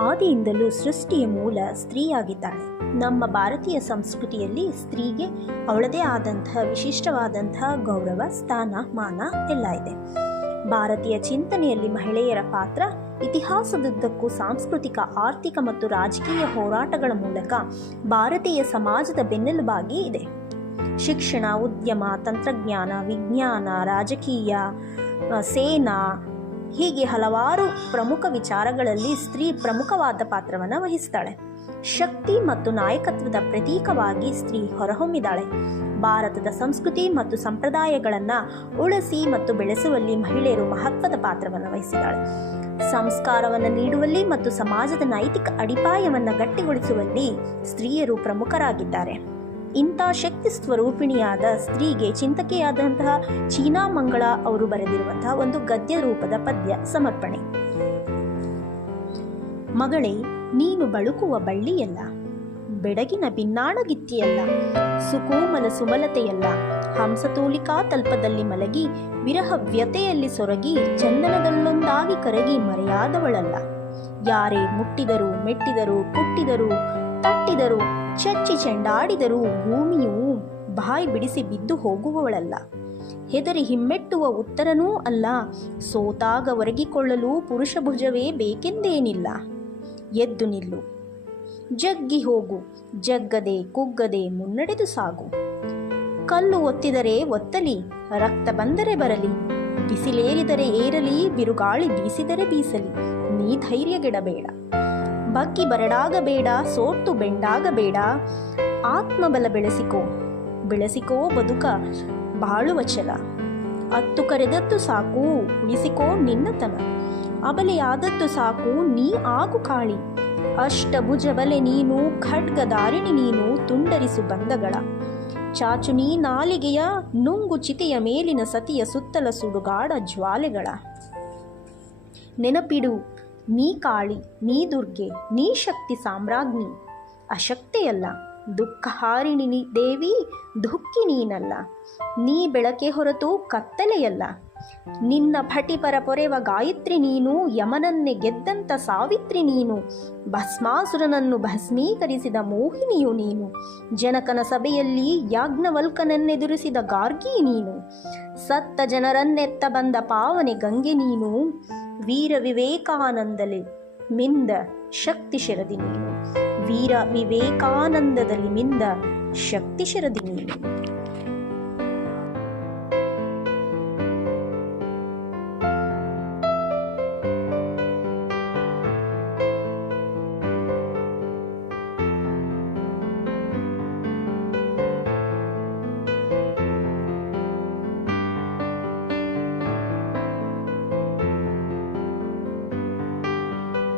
ಆದಿಯಿಂದಲೂ ಸೃಷ್ಟಿಯ ಮೂಲ ಸ್ತ್ರೀಯಾಗಿದ್ದಾಳೆ. ನಮ್ಮ ಭಾರತೀಯ ಸಂಸ್ಕೃತಿಯಲ್ಲಿ ಸ್ತ್ರೀಗೆ ಅವಳದೇ ಆದಂತಹ ವಿಶಿಷ್ಟವಾದಂತಹ ಗೌರವ, ಸ್ಥಾನ, ಮಾನ ಎಲ್ಲ ಇದೆ. ಭಾರತೀಯ ಚಿಂತನೆಯಲ್ಲಿ ಮಹಿಳೆಯರ ಪಾತ್ರ ಇತಿಹಾಸದುದ್ದಕ್ಕೂ ಸಾಂಸ್ಕೃತಿಕ, ಆರ್ಥಿಕ ಮತ್ತು ರಾಜಕೀಯ ಹೋರಾಟಗಳ ಮೂಲಕ ಭಾರತೀಯ ಸಮಾಜದ ಬೆನ್ನೆಲುಬಾಗಿ ಇದೆ. ಶಿಕ್ಷಣ, ಉದ್ಯಮ, ತಂತ್ರಜ್ಞಾನ, ವಿಜ್ಞಾನ, ರಾಜಕೀಯ, ಸೇನಾ ಹೀಗೆ ಹಲವಾರು ಪ್ರಮುಖ ವಿಚಾರಗಳಲ್ಲಿ ಸ್ತ್ರೀ ಪ್ರಮುಖವಾದ ಪಾತ್ರವನ್ನು ವಹಿಸ್ತಾಳೆ. ಶಕ್ತಿ ಮತ್ತು ನಾಯಕತ್ವದ ಪ್ರತೀಕವಾಗಿ ಸ್ತ್ರೀ ಹೊರಹೊಮ್ಮಿದ್ದಾಳೆ. ಭಾರತದ ಸಂಸ್ಕೃತಿ ಮತ್ತು ಸಂಪ್ರದಾಯಗಳನ್ನು ಉಳಿಸಿ ಮತ್ತು ಬೆಳೆಸುವಲ್ಲಿ ಮಹಿಳೆಯರು ಮಹತ್ವದ ಪಾತ್ರವನ್ನು ವಹಿಸಿದ್ದಾಳೆ. ಸಂಸ್ಕಾರವನ್ನು ನೀಡುವಲ್ಲಿ ಮತ್ತು ಸಮಾಜದ ನೈತಿಕ ಅಡಿಪಾಯವನ್ನು ಗಟ್ಟಿಗೊಳಿಸುವಲ್ಲಿ ಸ್ತ್ರೀಯರು ಪ್ರಮುಖರಾಗಿದ್ದಾರೆ. ಇಂಥ ಶಕ್ತಿ ಸ್ವರೂಪಿಣಿಯಾದ ಸ್ತ್ರೀಗೆ ಚಿಂತಕೆಯಾದಂತಹ ಚೀನಾ ಮಂಗಳ ಅವರು ಬರೆದಿರುವಂತಹ ಒಂದು ಗದ್ಯ ರೂಪದ ಪದ್ಯ ಸಮರ್ಪಣೆ. ಮಗಳೇ, ನೀನು ಬಳುಕುವ ಬಳ್ಳಿಯಲ್ಲ, ಬೆಡಗಿನ ಭಿನ್ನಾಣಗಿತ್ತಿಯಲ್ಲ, ಸುಕೋಮಲ ಸುಮಲತೆಯಲ್ಲ, ಹಂಸತೂಲಿಕಾ ತಲ್ಪದಲ್ಲಿ ಮಲಗಿ ವಿರಹ ವ್ಯತೆಯಲ್ಲಿ ಸೊರಗಿ ಚಂದನದಲ್ಲೊಂದಾಗಿ ಕರಗಿ ಮರೆಯಾದವಳಲ್ಲ. ಯಾರೇ ಮುಟ್ಟಿದರೂ, ಮೆಟ್ಟಿದರೂ, ಕುಟ್ಟಿದರೂ, ತಟ್ಟಿದರೂ, ಚಚ್ಚಿ ಚೆಂಡಾಡಿದರೂ ಭೂಮಿಯು ಬಾಯಿ ಬಿಡಿಸಿ ಬಿದ್ದು ಹೋಗುವವಳಲ್ಲ. ಹೆದರಿ ಹಿಮ್ಮೆಟ್ಟುವ ಉತ್ತರನೂ ಅಲ್ಲ, ಸೋತಾಗ ಒರಗಿಕೊಳ್ಳಲು ಪುರುಷ ಭುಜವೇ ಬೇಕೆಂದೇನಿಲ್ಲ. ಎದ್ದು ನಿಲ್ಲು, ಜಗ್ಗಿ ಹೋಗು, ಜಗ್ಗದೆ ಕುಗ್ಗದೆ ಮುನ್ನಡೆದು ಸಾಗು. ಕಲ್ಲು ಒತ್ತಿದರೆ ಒತ್ತಲಿ, ರಕ್ತ ಬಂದರೆ ಬರಲಿ, ಬಿಸಿಲೇರಿದರೆ ಏರಲಿ, ಬಿರುಗಾಳಿ ಬೀಸಿದರೆ ಬೀಸಲಿ, ನೀ ಧೈರ್ಯಗೆಡಬೇಡ. ಬಗ್ಗಿ ಬರಡಾಗಬೇಡ, ಸೋತು ಬೆಂಡಾಗಬೇಡ, ಆತ್ಮಬಲ ಬೆಳೆಸಿಕೋ ಬದುಕ ಬಾಳುವ ಛಲ. ಅತ್ತು ಕರೆದದ್ದು ಸಾಕು, ಉಳಿಸಿಕೋ ನಿನ್ನತನ, ಅಬಲೆಯಾದದ್ದು ಸಾಕು, ನೀ ಆಗು ಕಾಳಿ. ಅಷ್ಟಭುಜ ಬಲೆ ನೀನು, ಖಡ್ಗದಾರಿಣಿ ನೀನು, ತುಂಡರಿಸು ಬಂಧಗಳ. ಚಾಚು ನೀ ನಾಲಿಗೆಯ, ನುಂಗು ಚಿತೆಯ ಮೇಲಿನ ಸತಿಯ ಸುತ್ತಲ ಸುಡುಗಾಡ ಜ್ವಾಲೆಗಳ. ನೆನಪಿಡು, ನೀ ಕಾಳಿ, ನೀ ದುರ್ಗೆ, ನೀ ಶಕ್ತಿ ಸಾಮ್ರಾಜ್ಞಿ. ಅಶಕ್ತೆಯಲ್ಲ, ದುಃಖಹಾರಿಣಿ ದೇವಿ, ದುಃಖಿ ನೀನಲ್ಲ. ನೀ ಬೆಳಕೆ ಹೊರತು ಕತ್ತಲೆಯಲ್ಲ. ನಿನ್ನ ಭಟಿಪರ ಪೊರೆವ ಗಾಯತ್ರಿ ನೀನು, ಯಮನನ್ನೇ ಗೆದ್ದಂತ ಸಾವಿತ್ರಿ ನೀನು, ಭಸ್ಮಾಸುರನನ್ನು ಭಸ್ಮೀಕರಿಸಿದ ಮೋಹಿನಿಯು ನೀನು, ಜನಕನ ಸಭೆಯಲ್ಲಿ ಯಾಜ್ಞವಲ್ಕನನ್ನೆದುರಿಸಿದ ಗಾರ್ಗಿ ನೀನು, ಸತ್ತ ಜನರನ್ನೆತ್ತ ಬಂದ ಪಾವನೆ ಗಂಗೆ ನೀನು, ವೀರ ವಿವೇಕಾನಂದಲಿ ಮಿಂದ ಶಕ್ತಿ ಶರದಿ ನೀನು, ವೀರ ವಿವೇಕಾನಂದದಲ್ಲಿ ಮಿಂದ ಶಕ್ತಿ ಶರದಿ ನೀನು.